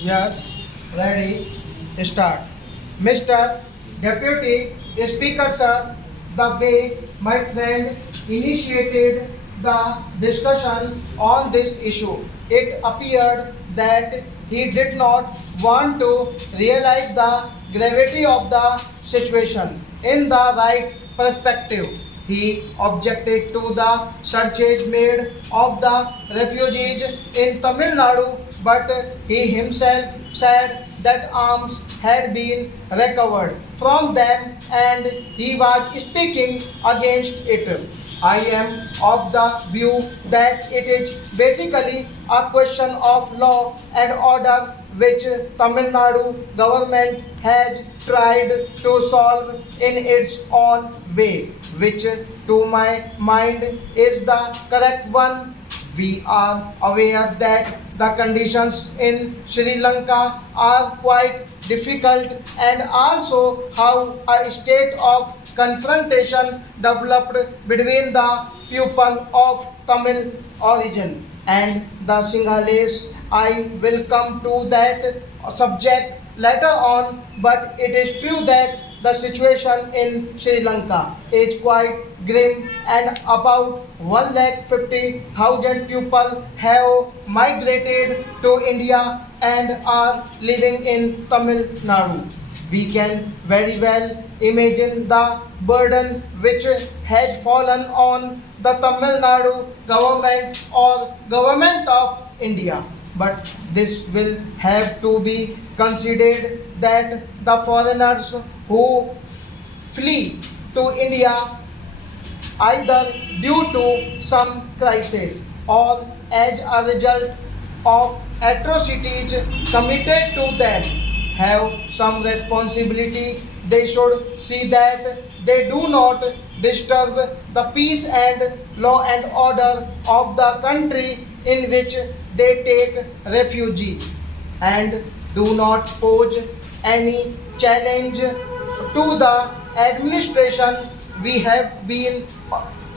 Yes, ready, start. Mr. Deputy Speaker, sir, the way my friend initiated the discussion on this issue, it appeared that he did not want to realize the gravity of the situation in the right perspective. He objected to the searches made of the refugees in Tamil Nadu, but he himself said that arms had been recovered from them and he was speaking against it. I am of the view that it is basically a question of law and order which Tamil Nadu government has tried to solve in its own way, which to my mind is the correct one. We are aware that the conditions in Sri Lanka are quite difficult and also how a state of confrontation developed between the people of Tamil origin and the Sinhalese. I will come to that subject later on, but it is true that the situation in Sri Lanka is quite grim and about 1,50,000 people have migrated to India and are living in Tamil Nadu. We can very well imagine the burden which has fallen on the Tamil Nadu government or government of India. But this will have to be considered that the foreigners who flee to India either due to some crisis or as a result of atrocities committed to them have some responsibility. They should see that they do not disturb the peace and law and order of the country in which they take refuge and do not pose any challenge to the administration. We have been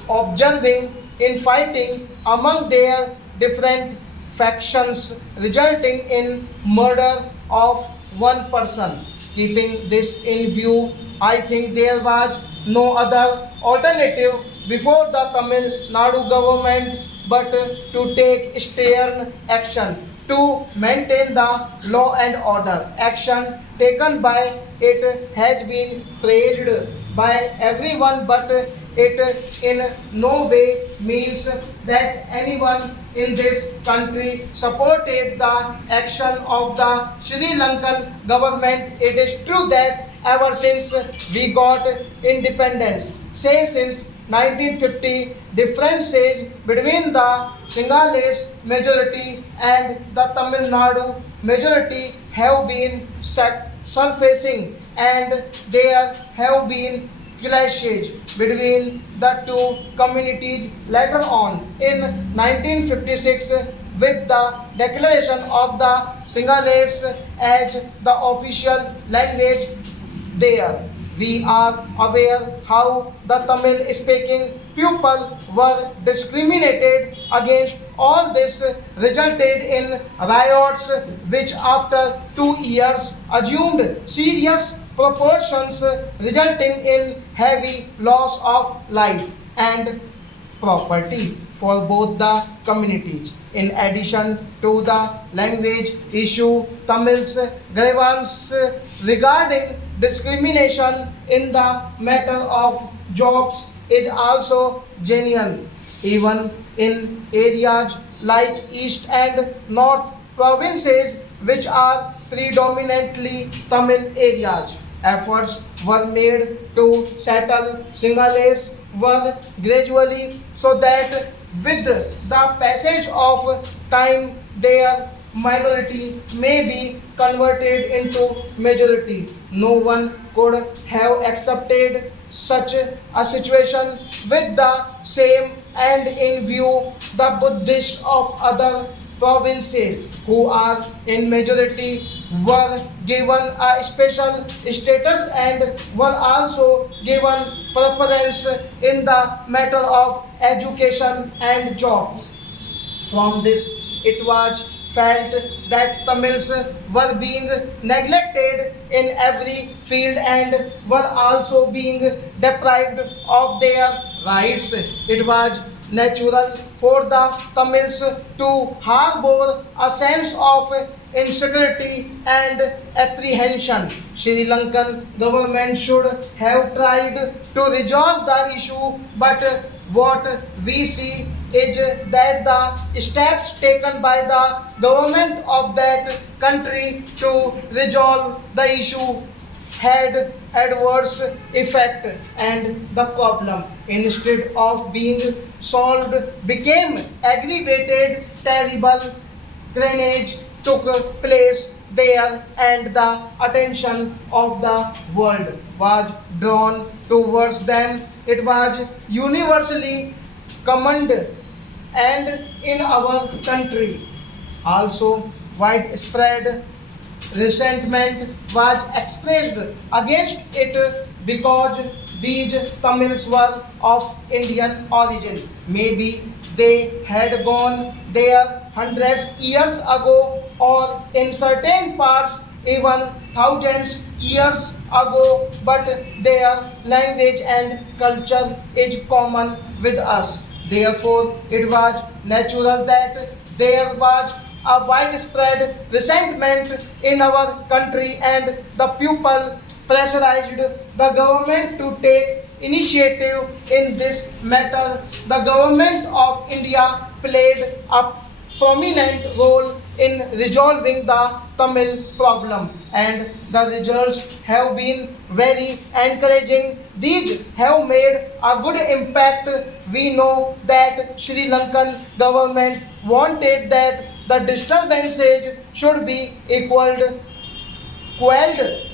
observing in fighting among their different factions resulting in murder of one person. Keeping this in view, I think there was no other alternative before the Tamil Nadu government but to take stern action to maintain the law and order. Action taken by it has been praised by everyone, but it in no way means that anyone in this country supported the action of the Sri Lankan government. It is true that ever since we got independence, say since 1950, differences between the Sinhalese majority and the Tamil Nadu majority have been surfacing and there have been clashes between the two communities later on in 1956 with the declaration of the Sinhalese as the official language there. We are aware how the Tamil speaking people were discriminated against. All this resulted in riots which after 2 years assumed serious proportions resulting in heavy loss of life and property for both the communities. In addition to the language issue, Tamil's grievance regarding discrimination in the matter of jobs is also genuine. Even in areas like East and North provinces, which are predominantly Tamil areas, efforts were made to settle Sinhalese were gradually so that with the passage of time their minority may be converted into majority. No one could have accepted such a situation with the same and in view the Buddhists of other provinces who are in majority were given a special status and were also given preference in the matter of education and jobs. From this, it was felt that Tamils were being neglected in every field and were also being deprived of their rights. It was natural for the Tamils to harbor a sense of insecurity and apprehension. Sri Lankan government should have tried to resolve the issue, but what we see is that the steps taken by the government of that country to resolve the issue had adverse effect, and the problem, instead of being solved, became aggravated. Terrible drainage took place there, and the attention of the world was drawn towards them. It was universally commended, and in our country also widespread resentment was expressed against it because these Tamils were of Indian origin. Maybe they had gone there hundreds years ago, or in certain parts even thousands years ago, but their language and culture is common with us. Therefore, it was natural that there was a widespread resentment in our country, and the people pressurized the government to take initiative in this matter. The government of India played a prominent role in resolving the Tamil problem, and the results have been very encouraging. These have made a good impact. We know that Sri Lankan government wanted that the disturbances should be quelled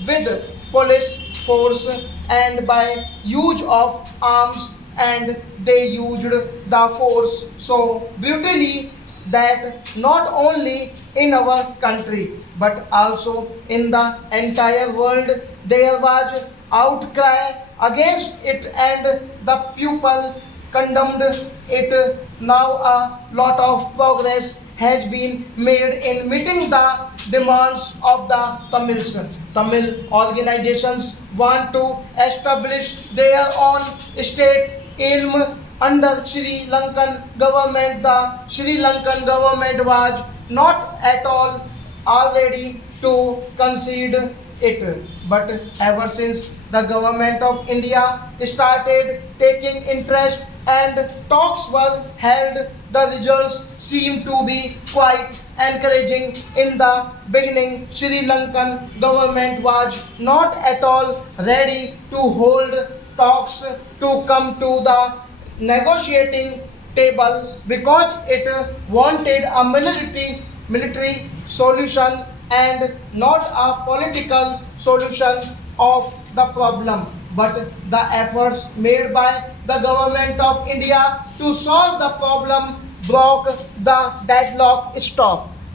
with police force and by use of arms, and they used the force so brutally that not only in our country but also in the entire world there was outcry against it, and the people condemned it. Now a lot of progress has been made in meeting the demands of the Tamils. Tamil organizations want to establish their own state ilm under Sri Lankan government. The Sri Lankan government was not at all already to concede it, but ever since the government of India started taking interest and talks were held, the results seem to be quite encouraging. In the beginning, Sri Lankan government was not at all ready to hold talks to come to the negotiating table because it wanted a military solution and not a political solution of the problem. But the efforts made by the government of India to solve the problem broke the deadlock. Stop.